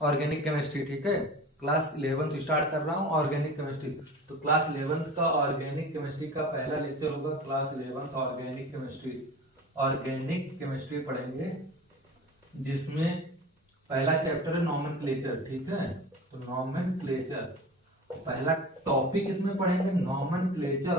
Organic chemistry, ठीक है। Class 11 start कर रहा हूँ ऑर्गेनिक केमिस्ट्री। तो क्लास 11 का ऑर्गेनिक केमिस्ट्री का पहला लेक्चर होगा class 11 organic chemistry. Organic chemistry पढ़ेंगे जिसमें पहला चैप्टर है नॉमेनक्लेचर, ठीक है। तो नॉमेनक्लेचर पहला टॉपिक इसमें पढ़ेंगे, nomenclature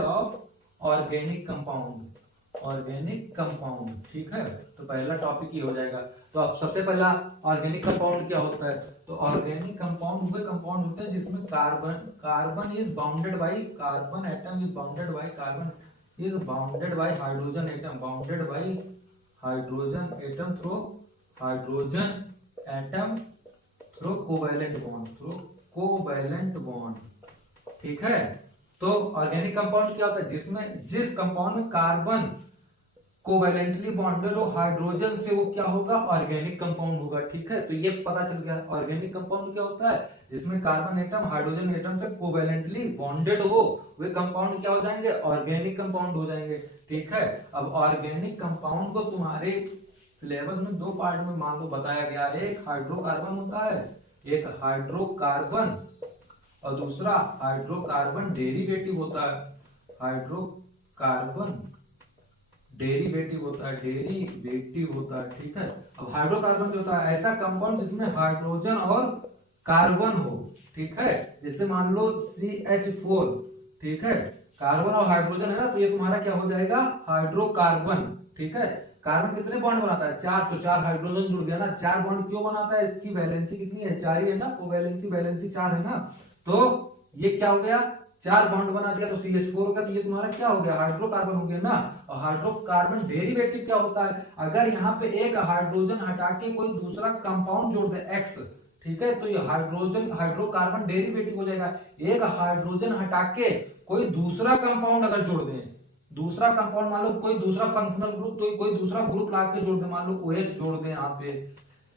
of organic compound, organic compound, ठीक है। तो पहला टॉपिक ही हो जाएगा। तो अब सबसे पहला ऑर्गेनिक कंपाउंड क्या होता है? तो ऑर्गेनिक कंपाउंड वे कंपाउंड होते हैं जिसमें carbon is bounded by, carbon atom is bounded by, carbon is bounded by hydrogen atom, bounded by hydrogen atom through hydrogen atom through covalent bond, through covalent bond, ठीक है। तो organic compound क्या होता है? जिसमें जिस कंपाउंड में carbon covalently bonded हो हाइड्रोजन से, वो क्या होगा? ऑर्गेनिक कंपाउंड होगा, ठीक है। तो ये पता चल गया ऑर्गेनिक कंपाउंड क्या होता है, जिसमें कार्बन एटम हाइड्रोजन एटम से कोवैलेंटली बॉन्डेड हो, वे कंपाउंड क्या हो जाएंगे? ऑर्गेनिक कंपाउंड हो जाएंगे, ठीक है। अब ऑर्गेनिक कंपाउंड को तुम्हारे सिलेबस में दो पार्ट में मान लो बताया गया, एक हाइड्रोकार्बन होता है, एक हाइड्रोकार्बन और दूसरा हाइड्रोकार्बन डेरिवेटिव होता है, हाइड्रोकार्बन डेरिवेटिव होता है, डेरिवेटिव होता है, ठीक है। अब हाइड्रोकार्बन जो होता है ऐसा कंपाउंड जिसमें हाइड्रोजन और कार्बन हो, ठीक है। जैसे मान लो CH4, ठीक है, कार्बन और हाइड्रोजन है ना, तो ये तुम्हारा क्या हो जाएगा? हाइड्रोकार्बन, ठीक है। कार्बन कितने बॉन्ड बनाता है? 4, तो 4 हाइड्रोजन जुड़ गया ना। 4 बॉन्ड क्यों बनाता है? इसकी वैलेंसी कितनी है? 4 ही है ना, कोवैलेंसी वैलेंसी 4 है ना। तो ये क्या हो गया? 4 बॉन्ड बना दिया तो CH4 हो गया, तो ये तुम्हारा क्या हो गया? हाइड्रोकार्बन हो गया ना। और हाइड्रोकार्बन डेरिवेटिव क्या होता है? अगर यहाँ पे एक हाइड्रोजन हटा के कोई दूसरा कंपाउंड जोड़ दे X, ठीक है, तो ये हाइड्रोकार्बन डेरिवेटिव हो जाएगा। एक हाइड्रोजन हटा के कोई दूसरा कंपाउंड अगर जोड़ दे, दूसरा कंपाउंड मान लो कोई दूसरा फंक्शनल ग्रुप, तो कोई दूसरा ग्रुप ला के जोड़ दे, मान लो OH जोड़ दे यहाँ पे,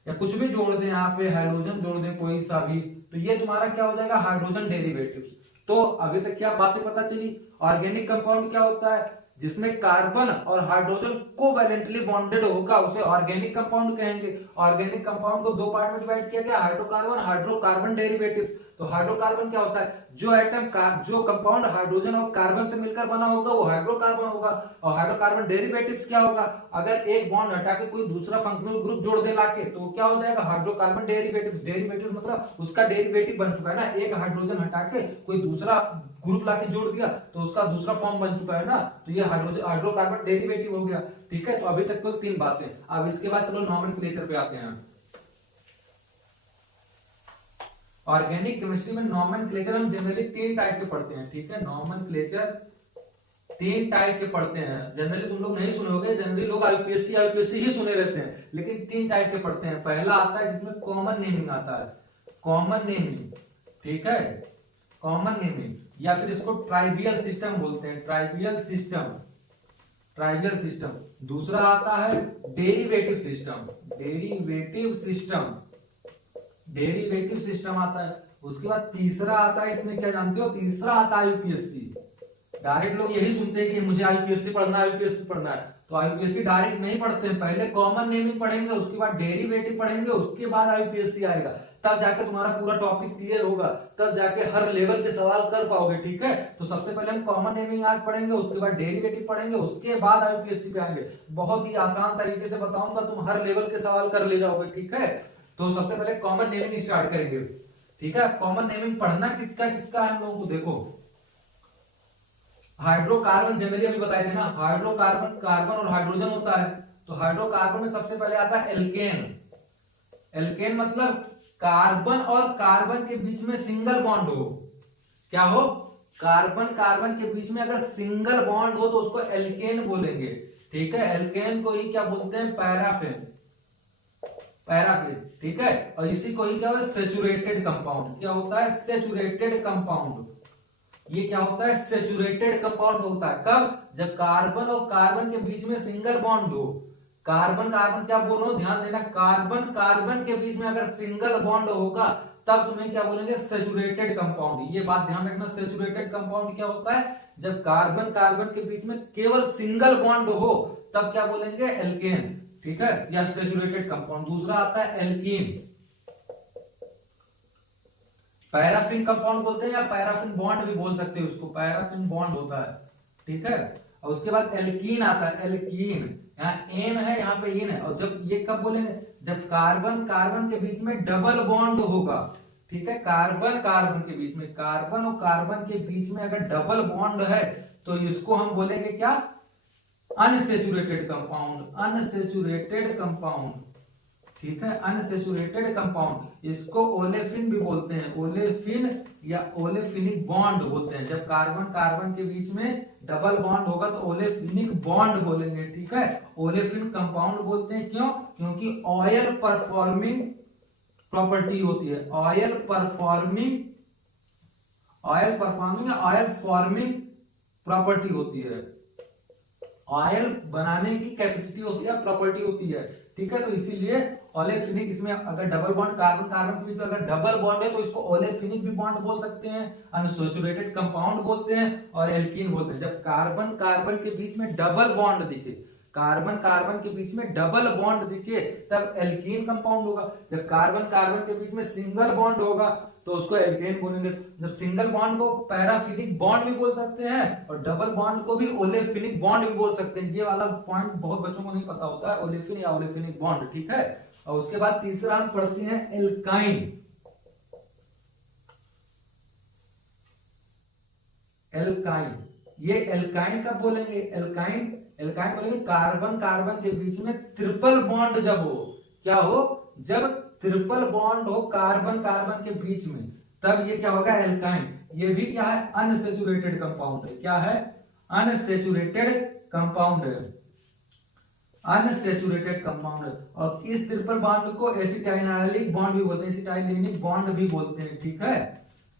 या कुछ भी जोड़ दे यहाँ पे, हाइड्रोजन जोड़ दे कोई सा भी, तो ये तुम्हारा क्या हो जाएगा? Hydrogen derivative. तो अभी तक क्या बातें पता चली? ऑर्गेनिक कंपाउंड क्या होता है? जिसमें कार्बन और हाइड्रोजन कोवैलेंटली बॉन्डेड होगा, उसे ऑर्गेनिक कंपाउंड कहेंगे। ऑर्गेनिक कंपाउंड को दो पार्ट में डिवाइड किया गया, हाइड्रोकार्बन, हाइड्रोकार्बन डेरिवेटिव। तो हाइड्रोकार्बन क्या होता है? जो कंपाउंड हाइड्रोजन और कार्बन से मिलकर बना होगा वो हाइड्रोकार्बन होगा। और हाइड्रोकार्बन डेरिवेटिव्स क्या होगा? अगर एक बॉन्ड हटा के कोई दूसरा फंक्शनल ग्रुप जोड़ दे लाके, तो क्या हो जाएगा? Hydrocarbon derivative. डेरिवेटिव मतलब उसका डेरिवेटिव बन चुका है ना, एक हाइड्रोजन हटा के कोई दूसरा ग्रुप लाके जोड़ दिया तो उसका दूसरा फॉर्म बन चुका है ना, तो ये हाइड्रोकार्बन डेरिवेटिव हो गया, ठीक है। तो अभी तक तो 3 बातें। अब इसके बाद चलो नॉमेनक्लेचर पे आते हैं। ऑर्गेनिक केमिस्ट्री में नॉमेनक्लेचर हम जनरली 3 टाइप के पढ़ते हैं, ठीक है। नॉमेनक्लेचर 3 टाइप के पढ़ते हैं। जनरली तुम लोग नहीं सुने होगे, जनरली लोग आईपीएससी ही सुने रहते हैं, लेकिन 3 टाइप के पढ़ते हैं। पहला आता है जिसमें कॉमन नेमिंग आता है, कॉमन नेमिंग, ठीक है, कॉमन नेमिंग, या फिर इसको ट्राइवियल सिस्टम बोलते हैं, ट्राइवियल सिस्टम, ट्राइवियल सिस्टम। दूसरा आता है derivative system, derivative system, derivative system आता है। उसके बाद तीसरा आता है, इसमें क्या जानते हो? तीसरा आता है यूपीएससी। डायरेक्ट लोग यही सुनते हैं कि मुझे आईपीएससी पढ़ना है, यूपीएससी पढ़ना है, तो आईपीएससी डायरेक्ट नहीं पढ़ते हैं। पहले कॉमन नेमिंग पढ़ेंगे, उसके बाद डेरिवेटिव पढ़ेंगे, उसके बाद आईपीएससी आएगा, तब जाके तुम्हारा पूरा टॉपिक क्लियर होगा, तब जाके हर लेवल के सवाल कर पाओगे, ठीक है। तो सबसे पहले हम कॉमन नेमिंग आज पढ़ेंगे, उसके बाद डेरिवेटिव पढ़ेंगे, उसके बाद आईपीएससी पे आएंगे। बहुत ही आसान तरीके से बताऊंगा, तुम हर लेवल के सवाल कर ले जाओगे, ठीक है। तो सबसे पहले कॉमन नेमिंग स्टार्ट करेंगे, ठीक है। कॉमन नेमिंग पढ़ना किसका किसका है हम लोगों को? देखो, हाइड्रोकार्बन जनरली अभी बताए थे ना, हाइड्रोकार्बन कार्बन और हाइड्रोजन होता है। तो हाइड्रोकार्बन में सबसे पहले आता है एल्केन। एल्केन मतलब कार्बन और कार्बन के बीच में सिंगल बॉन्ड हो, क्या हो? कार्बन कार्बन के बीच में अगर सिंगल बॉन्ड हो तो उसको एल्केन बोलेंगे, ठीक है। एल्केन को ही क्या बोलते हैं? पैराफिन, पैराफिन, ठीक है। और इसी को ही क्या होता है? Saturated compound. क्या होता है? Saturated compound. ये क्या होता है? सेचुरेटेड कंपाउंड होता है कब? जब कार्बन और कार्बन के बीच में सिंगल बॉन्ड हो। कार्बन कार्बन क्या बोलो, ध्यान देना, कार्बन कार्बन के बीच में अगर सिंगल बॉन्ड होगा तब तुम्हें क्या बोलेंगे? Saturated compound. ये बात ध्यान रखना, सेचुरेटेड कंपाउंड क्या होता है? जब कार्बन कार्बन के बीच में केवल सिंगल बॉन्ड हो तब क्या बोलेंगे? एल्केन, ठीक है, या सैचुरेटेड कंपाउंड। दूसरा आता है एल्कीन, पैराफिन कंपाउंड बोलते हैं या पैराफिन बॉन्ड भी बोल सकते हैं उसको, पैराफिन बॉन्ड होता है, ठीक है। और उसके बाद एल्कीन आता है, एल्कीन, यहाँ एन है यहाँ पे इन है, और जब ये कब बोलेंगे, जब कार्बन कार्बन के बीच में डबल बॉन्ड होगा, ठीक है, कार्बन कार्बन के बीच में, कार्बन और कार्बन के बीच में अगर डबल बॉन्ड है तो इसको हम बोलेंगे क्या, अनसैचुरेटेड कंपाउंड, अनसैचुरेटेड कंपाउंड, ठीक है, अनसैचुरेटेड कंपाउंड। इसको ओलेफिन भी बोलते हैं, ओलेफिन या ओलेफिनिक बॉन्ड बोलते हैं। जब कार्बन कार्बन के बीच में डबल बॉन्ड होगा तो ओलेफिनिक बॉन्ड बोलेंगे, ठीक है। ओलेफिन कंपाउंड बोलते हैं, क्यों, क्योंकि ऑयल परफॉर्मिंग प्रॉपर्टी होती है, oil performing, oil performing oil forming property होती है, ऑयल बनाने की कैपेसिटी होती है, प्रॉपर्टी होती है, ठीक है। तो इसीलिए ओलेफिनिक, इसमें अगर डबल बॉन्ड कार्बन कार्बन के बीच में अगर डबल बॉन्ड है तो इसको ओलेफिनिक भी बॉन्ड बोल सकते हैं, अनसैचुरेटेड कंपाउंड बोलते हैं और एल्कीन बोलते हैं। जब कार्बन कार्बन के बीच में डबल बॉन्ड दिखे, कार्बन कार्बन के बीच में डबल बॉन्ड दिखे तब एल्कीन कंपाउंड होगा। जब कार्बन कार्बन के बीच में सिंगल बॉन्ड होगा तो उसको एल्केन बोलेंगे। जब सिंगल बॉन्ड को पैराफिलिक बॉन्ड भी बोल सकते हैं और डबल बॉन्ड को भी ओलेफिनिक बॉन्ड भी बोल सकते हैं। ये वाला पॉइंट बहुत बच्चों को नहीं पता होता है, ओलेफिन या ओलेफिनिक बॉन्ड, ठीक है। और उसके बाद तीसरा हम पढ़ते हैं एल्काइन। एल्काइन, ये एल्काइन कब बोलेंगे, एल्काइन, एल्काइन बोलेंगे कार्बन कार्बन के बीच में ट्रिपल बॉन्ड जब हो, क्या हो, जब ट्रिपल बॉन्ड हो कार्बन कार्बन के बीच में, तब ये क्या होगा, एल्काइन। ये भी क्या है, अनसैचुरेटेड कंपाउंड है, क्या है, अनसैचुरेटेड कंपाउंड है, अनसैचुरेटेड कंपाउंड है। और इस ट्रिपल बॉन्ड को एसिटाइलिक बॉन्ड भी बोलते हैं, एसिटाइलिक बॉन्ड भी बोलते हैं, ठीक है।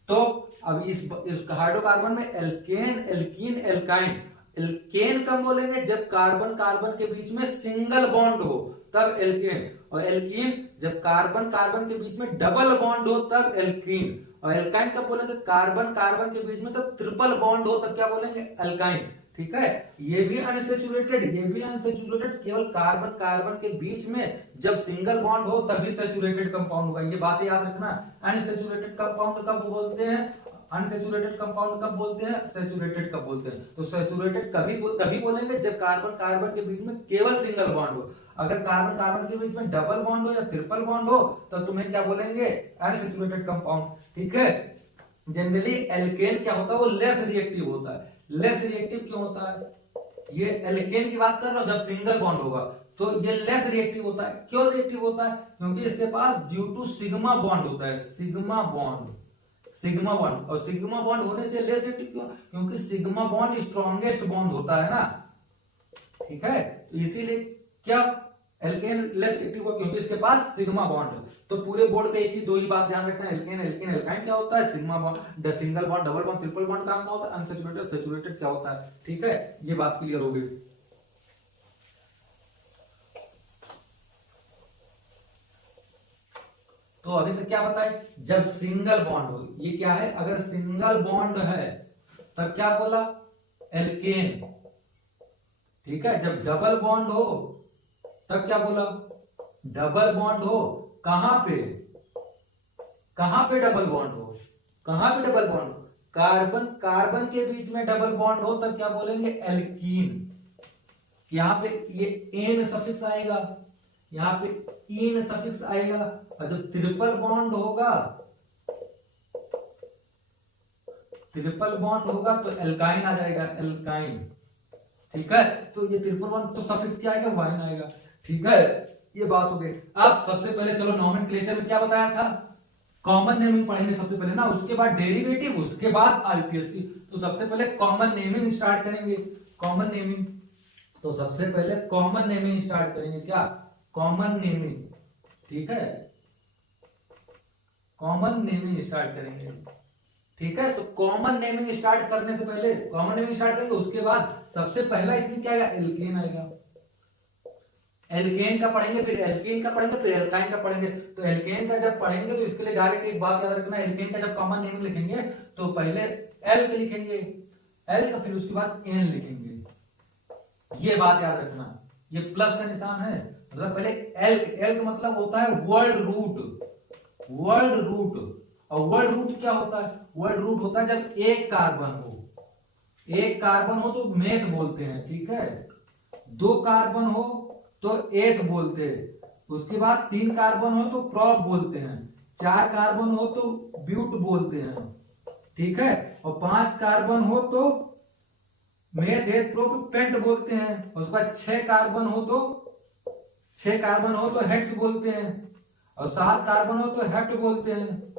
तो अब इस हाइड्रोकार्बन में एल्केन, एल्कीन, एल्काइन। एल्केन कब बोलेंगे, जब कार्बन कार्बन के बीच में सिंगल बॉन्ड हो तब एल्केन, और एल्कीन जब कार्बन कार्बन के बीच में डबल बॉन्ड हो तब एल्कीन। और एल्काइन कब बोलेंगे, कार्बन कार्बन के बीच में तब ट्रिपल बॉन्ड हो तब क्या बोलेंगे, एल्काइन, ठीक है। ये भी अनसैचुरेटेड, ये भी अनसैचुरेटेड, केवल कार्बन कार्बन के बीच में जब सिंगल बॉन्ड हो तभी सैचुरेटेड कंपाउंड होगा। ये बातें याद रखना। अनसैचुरेटेड कंपाउंड कब बोलते हैं, अनसैचुरेटेड कंपाउंड कब बोलते हैं, सैचुरेटेड कब बोलते हैं। तो सैचुरेटेड तभी बोलेंगे जब कार्बन कार्बन के बीच में केवल सिंगल बॉन्ड हो। अगर कार्बन कार्बन के बीच में डबल बॉन्ड हो या ट्रिपल बॉन्ड हो तो तुम्हें क्या बोलेंगे, अनसैचुरेटेड कंपाउंड, ठीक है। जनरली एल्केन क्या होता है, वो लेस रिएक्टिव होता है। लेस रिएक्टिव क्यों होता है, ये एल्केन की बात कर रहा हूं, जब सिंगल बॉन्ड होगा तो ये लेस रिएक्टिव होता है। क्यों रिएक्टिव होता है, क्योंकि इसके पास ड्यू टू सिग्मा बॉन्ड होता है, सिग्मा बॉन्ड, सिग्मा बॉन्ड। और सिग्मा बॉन्ड होने से लेस रिएक्टिव क्यों, क्योंकि सिग्मा बॉन्ड स्ट्रॉन्गेस्ट बॉन्ड होता है ना, ठीक है। तो इसीलिए क्या एल्केन लेस रिएक्टिव हो, क्योंकि इसके पास सिग्मा बॉन्ड है। तो पूरे बोर्ड पे एक ही दो ही बात ध्यान रखना, एल्केन, एल्केन, एल्काइन क्या होता है, sigma bond, single bond, double bond, triple bond काम क्या होता है, अनसैचुरेटेड, सैचुरेटेड क्या होता है, ठीक है। ये बात क्लियर हो गई। तो अभी तक क्या बताए, जब सिंगल बॉन्ड हो, ये क्या है, अगर सिंगल बॉन्ड है तब क्या बोला, एल्केन, ठीक है। जब डबल बॉन्ड हो तब क्या बोला, डबल बॉन्ड हो, कहां पे, कहां पे डबल बॉन्ड हो, कहां पे डबल बॉन्ड, कार्बन कार्बन के बीच में डबल बॉन्ड हो तब क्या बोलेंगे, एल्कीन। यहां पे ये एन सफिक्स आएगा, यहां पे इन सफिक्स आएगा। और जब ट्रिपल बॉन्ड होगा, ट्रिपल बॉन्ड होगा तो एल्काइन आ जाएगा, एल्काइन, ठीक है। तो ये ट्रिपल बॉन्ड तो सफिक्स क्या आएगा, वाइन आएगा, ठीक है। ये बात हो गई। अब सबसे पहले चलो नोमेनक्लेचर में क्या बताया था, कॉमन नेमिंग पढ़ेंगे सबसे पहले ना, उसके बाद डेरिवेटिव, उसके बाद आईपीएससी। तो सबसे पहले कॉमन नेमिंग स्टार्ट करेंगे, कॉमन नेमिंग। तो सबसे पहले कॉमन नेमिंग स्टार्ट करेंगे, क्या, कॉमन नेमिंग, ठीक है, कॉमन नेमिंग स्टार्ट करेंगे, ठीक है। तो कॉमन नेमिंग स्टार्ट करने से पहले कॉमन नेमिंग स्टार्ट करेंगे, उसके बाद सबसे पहला इसमें क्या आएगा, एल्केन आएगा। एल्केन का पढ़ेंगे, फिर एल्कीन का पढ़ेंगे, फिर एल्काइन का पढ़ेंगे। तो एल्केन का जब पढ़ेंगे तो इसके लिए डायरेक्ट एक बात याद रखना, एल्केन का जब कॉमन नेमिंग लिखेंगे तो पहले एल के लिखेंगे, एल का, फिर उसके बाद एन लिखेंगे। ये बात याद रखना, ये प्लस का निशान है, मतलब पहले एल्क, एल्क मतलब होता है वर्ड रूट, वर्ड रूट। और वर्ड रूट क्या होता है? वर्ड रूट होता है जब एक कार्बन हो, एक कार्बन हो तो मेथ बोलते हैं, ठीक है। दो कार्बन हो तो एथ बोलते हैं, उसके बाद तीन कार्बन हो तो प्रॉप बोलते हैं, चार कार्बन हो तो ब्यूट बोलते हैं, ठीक है। और पांच कार्बन हो तो मेथ एथ प्रोप पेंट बोलते हैं। और उसके बाद छह कार्बन हो तो, छह कार्बन हो तो हेक्स बोलते हैं। और सात कार्बन हो तो हेप्ट बोलते हैं।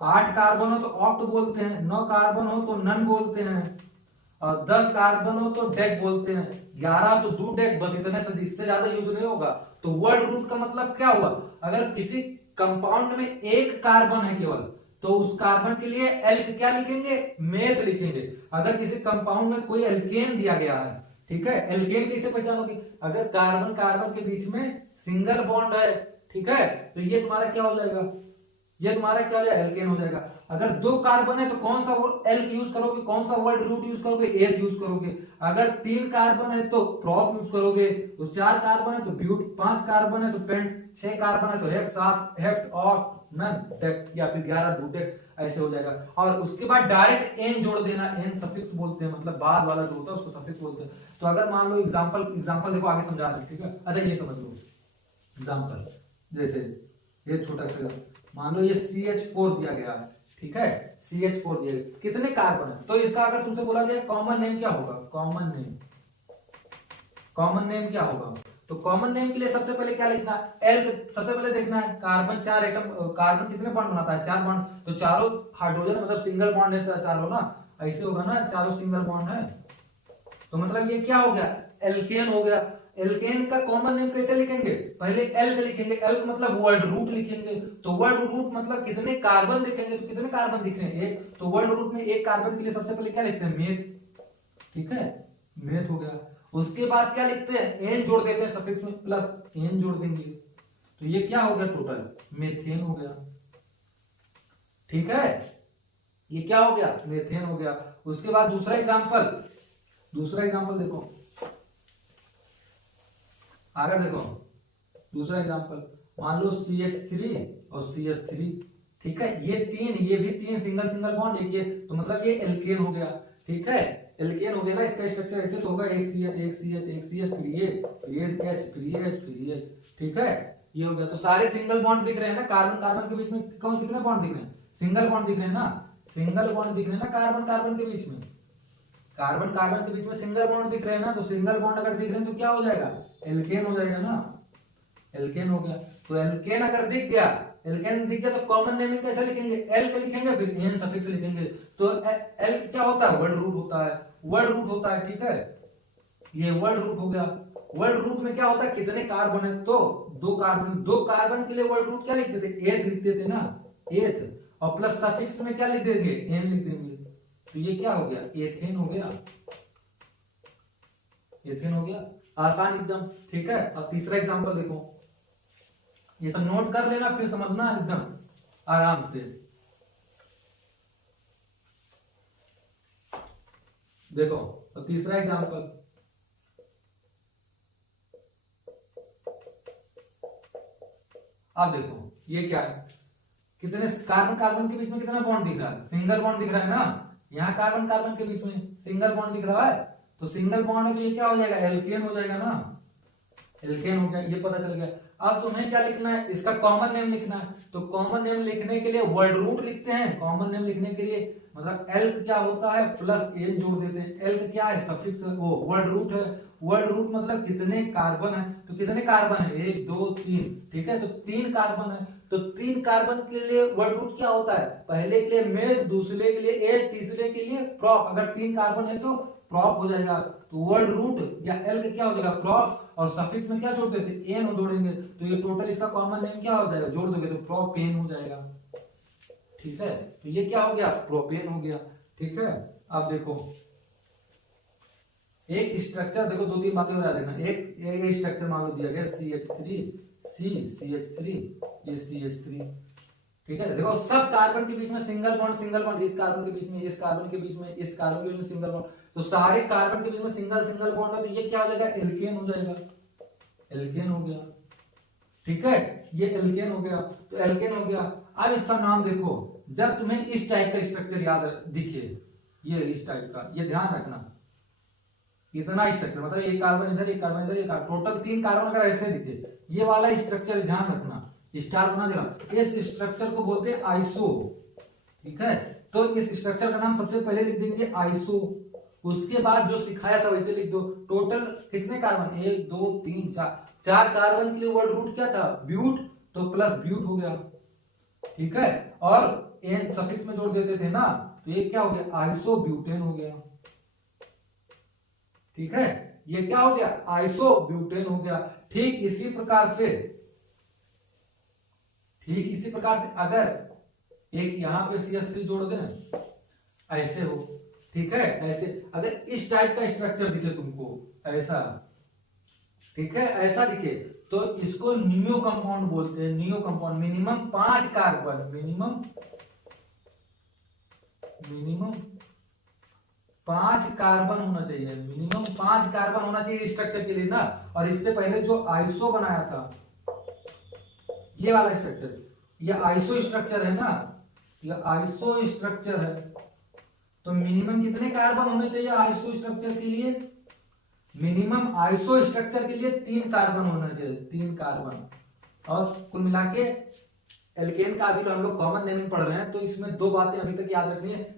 आठ कार्बन हो तो ऑक्ट बोलते हैं। नौ कार्बन हो तो नन बोलते हैं। और 10 कार्बन हो तो डेक बोलते हैं। 11 तो डू डेक, बस इतने से, इससे ज्यादा यूज नहीं होगा। तो वर्ड रूट का मतलब क्या हुआ? अगर किसी कंपाउंड में एक कार्बन है केवल, तो उस कार्बन के लिए एल्क क्या लिखेंगे? मेथ लिखेंगे। अगर किसी कंपाउंड में कोई एल्केन दिया गया है, ठीक है, एल्केन कैसे पहचानोगे? अगर कार्बन कार्बन के बीच में सिंगल बॉन्ड है, ठीक है, तो ये तुम्हारा क्या हो जाएगा? ये तुम्हारा क्या हो जाएगा? एल्केन हो जाएगा। अगर दो कार्बन है तो कौन सा एल्क यूज करोगे? कौन सा वर्ड रूट यूज करोगे? एथ यूज करोगे। अगर तीन कार्बन है तो प्रॉप यूज करोगे। तो चार कार्बन है तो ब्यूट, पांच कार्बन है तो पेंट, छह कार्बन है तो हेक्स, सात हेप्ट, ऑक्ट, नन, डेक, या फिर 11 डूटेक, ऐसे हो जाएगा। और उसके बाद डायरेक्ट एन जोड़ देना, एन सफिक्स बोलते हैं, मतलब बाद वाला जो होता है उसको सफिक्स बोलते हैं। तो अगर मान लो एग्जांपल देखो, आगे समझा रहे, ठीक है। अच्छा ये समझ लो एग्जांपल, जैसे ये छोटा सा, मान लो ये CH4 दिया गया है, ठीक है, CH4 दिया गया, कितने कार्बन है? तो इसका अगर तुमसे बोला जाए कॉमन नेम क्या होगा? कॉमन नेम, कॉमन नेम क्या होगा? तो कॉमन नेम के लिए सबसे पहले क्या लिखना है? एल, सबसे पहले देखना है कार्बन, चार एटम, कार्बन कितने बॉन्ड बनाता है? चार बॉन्ड। तो चारों हाइड्रोजन मतलब सिंगल बॉन्ड है, चारों ना, ऐसे होगा ना, चारों सिंगल बॉन्ड है। तो मतलब ये क्या हो गया? एल्केन हो गया। एल्केन का कॉमन नेम कैसे लिखेंगे? पहले एल्क लिखेंगे, एल्क मतलब वर्ड रूट लिखेंगे। तो वर्ड रूट मतलब कितने कार्बन दिखेंगे? तो कितने कार्बन दिख रहे हैं? एक। तो वर्ड रूट में एक कार्बन के लिए सबसे पहले क्या लिखते हैं? मेथ, ठीक है, मेथ हो गया। उसके बाद क्या लिखते हैं? एन जोड़ देते हैं सफिक्स में, प्लस एन जोड़ देंगे। तो ये क्या हो गया? टोटल मेथेन हो गया, ठीक है। ये क्या हो गया? मेथेन हो गया। उसके बाद दूसरा एग्जांपल, दूसरा एग्जांपल देखो, आगे देखो, दूसरा एग्जांपल, मान लो CH3 और CH3, ठीक है, ये तीन, ये भी तीन सिंगल सिंगल बॉन्ड, एक ये, तो मतलब ये एल्केन हो गया, ठीक है, एल्केन हो गया ना। इसका स्ट्रक्चर ऐसे तो होगा, एक CH, एक CH, एक CH, फिर ये H, फिर H, फिर H, ठीक है, ये हो गया। तो सारे सिंगल बॉन्ड दिख रहे हैं ना, कार्बन कार्बन के बीच में कौन कितने बॉन्ड दिख रहे हैं? सिंगल बॉन्ड दिख रहे हैं ना, सिंगल बॉन्ड दिख रहे हैं ना कार्बन कार्बन के बीच में, कार्बन कार्बन के बीच में सिंगल बॉन्ड दिख रहे हैं ना। तो सिंगल बॉन्ड अगर दिख रहे हैं तो क्या हो जाएगा? एल्केन हो जाएगा ना, एल्केन हो गया। तो एल्केन अगर दिख गया, एल्केन दिख गया, तो कॉमन नेमिंग कैसे लिखेंगे? एल्क लिखेंगे, फिर एन सफिक्स लिखेंगे। तो एल्क क्या होता है? वर्ड रूट होता है, वर्ड रूट होता है, ठीक है, ये वर्ड रूट हो गया। वर्ड रूट में क्या होता है? कितने कार्बन है? तो दो कार्बन, दो कार्बन के लिए वर्ड रूट क्या लिखते थे? एथ लिखते थे ना, एथ, और प्लस सफिक्स में क्या लिख देंगे? एन लिख देंगे। तो ये क्या हो गया? एथेन हो गया, एथेन हो गया, आसान एकदम, ठीक है। अब तीसरा एग्जांपल देखो, ये सब नोट कर लेना, फिर समझना एकदम आराम से। देखो तो तीसरा एग्जांपल, अब देखो ये क्या है? कितने कार्बन कार्बन के बीच में कितना बॉन्ड दिख रहा है? सिंगल बॉन्ड दिख रहा है ना, यहाँ कार्बन कार्बन के बीच में सिंगल बॉन्ड दिख रहा है। तो सिंगल बॉन्ड है तो ये क्या हो जाएगा? एल्केन हो जाएगा ना, एल्केन हो गया, ये पता चल गया। अब तुम्हें क्या लिखना है? इसका कॉमन नेम लिखना है। तो कॉमन नेम लिखने के लिए वर्ड रूट लिखते हैं, कॉमन नेम लिखने के लिए, मतलब एल्क क्या होता है? प्लस एन जोड़ देते हैं। एल्क क्या है? सफिक्स, वो वर्ड रूट है। वर्ड रूट मतलब कितने कार्बन है, तो कितने कार्बन है? 1 2 3, ठीक है, तो 3 कार्बन है। तो 3 कार्बन के लिए वर्ड रूट क्या होता है? पहले के लिए मेथ, दूसरे के लिए एच, तीसरे के लिए प्रॉप। अगर 3 कार्बन है तो प्रॉप हो जाएगा। तो वर्ड रूट या एल्क क्या हो जाएगा? प्रॉप, और सफिक्स में क्या जोड़ देते? एन जोड़ेंगे। तो ये टोटल इसका कॉमन नेम क्या हो जाएगा? जोड़ दोगे तो प्रोपेन हो जाएगा, ठीक है। तो ये क्या हो गया? प्रोपेन हो गया, ठीक है। अब देखो एक स्ट्रक्चर, देखो दो तीन बातें बता देना। एक स्ट्रक्चर मान लो दिया गया CH3, CH3, ये CH3, ठीक है। देखो सब कार्बन के बीच में सिंगल बॉन्ड, सिंगल बॉन्ड, इस कार्बन के बीच में, इस कार्बन के बीच में, इस कार्बन के बीच में सिंगल बॉन्ड। तो सारे कार्बन के बीच में सिंगल सिंगल बॉन्ड है, तो ये क्या हो जाएगा? एल्केन हो जाएगा, एल्केन हो गया, ठीक है, ये एल्केन हो गया, तो एल्केन हो गया। अब इसका नाम देखो, जब तुम्हें इस टाइप का स्ट्रक्चर याद दिखे, ये इस टाइप का, ये ध्यान रखना, इतना स्ट्रक्चर मतलब एक कार्बन इधर, एक कार्बन इधर, एक टोटल 3 कार्बन अगर ऐसे दिखे, ये वाला स्ट्रक्चर ध्यान रखना, स्टार बना देना, इस स्ट्रक्चर को बोलते हैं आइसो। ठीक है, तो इस स्ट्रक्चर का नाम सबसे पहले लिख देंगे आइसो। उसके बाद जो सिखाया था वैसे लिख दो। टोटल कितने कार्बन, 1 2 3 4, 4 कार्बन के लिए वर्ड रूट क्या था, ब्यूट, तो प्लस ब्यूट हो गया। ठीक है, और एन सफिक्स में जोड़ देते थे ना, तो ये क्या हो गया, आइसो ब्यूटेन हो गया। ठीक है, ये क्या हो गया, आइसो ब्यूटेन हो गया। ठीक इसी प्रकार से अगर एक यहां पे CH3 जोड़ दें, ऐसे हो, ठीक है, ऐसे अगर इस टाइप का स्ट्रक्चर दिखे तुमको, ऐसा, ठीक है, ऐसा दिखे, तो इसको नियो कंपाउंड बोलते हैं। Neo compound, minimum 5 carbon, minimum 5 carbon होना चाहिए, मिनिमम 5 कार्बन होना चाहिए स्ट्रक्चर के लिए ना। और इससे पहले जो आइसो बनाया था, ये वाला स्ट्रक्चर, ये आइसो स्ट्रक्चर है ना, ये आइसो स्ट्रक्चर है, तो मिनिमम कितने कार्बन होने चाहिए आइसो स्ट्रक्चर के लिए, मिनिमम आइसो स्ट्रक्चर के लिए 3 कार्बन होना चाहिए, 3 कार्बन। और कुल मिला के एल्केन का अभी तो हम लोग कॉमन नेमिंग पढ़ रहे हैं, तो इसमें 2 बातें अभी तक याद रखनी है।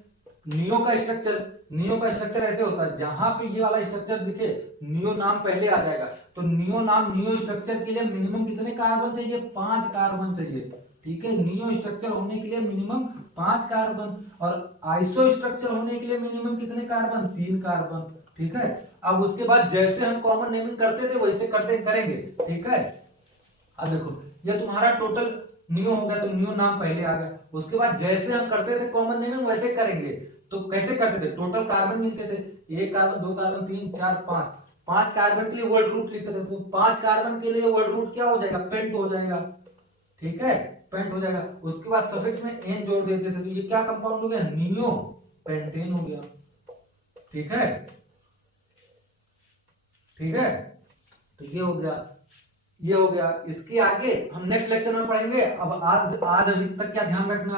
नियो का स्ट्रक्चर ऐसे होता है, जहां पे ये वाला स्ट्रक्चर दिखे, नियो नाम पहले आ जाएगा। तो नियो स्ट्रक्चर के लिए मिनिमम कितने कार्बन चाहिए, 5 कार्बन चाहिए। ठीक है, नियो स्ट्रक्चर होने के लिए मिनिमम 5 कार्बन, और आइसो स्ट्रक्चर होने के लिए मिनिमम कितने कार्बन, 3 कार्बन। ठीक है, अब उसके बाद जैसे हम कॉमन नेमिंग करते थे वैसे करेंगे। ठीक है, अब देखो ये तुम्हारा टोटल नियो हो गया, तो नियो नाम पहले आ गया। उसके बाद जैसे हम करते थे कॉमन नेमिंग वैसे करेंगे। तो कैसे करते थे, टोटल कार्बन गिनते थे, 1 कार्बन 2 कार्बन 3 4 5, 5 कार्बन के लिए वर्ड रूट लिखते थे, तो 5 कार्बन के लिए वर्ड रूट क्या हो जाएगा, पेंट हो जाएगा। ठीक है, पेंट हो जाएगा। उसके बाद सफिक्स में एन जोड़ देते थे, तो ये क्या कंपाउंड हो गया, नियो पेंटेन हो गया। ठीक है, ठीक है, तो ये हो गया। इसके आगे हम नेक्स्ट लेक्चर में पढ़ेंगे। अब आज अभी तक क्या ध्यान रखना।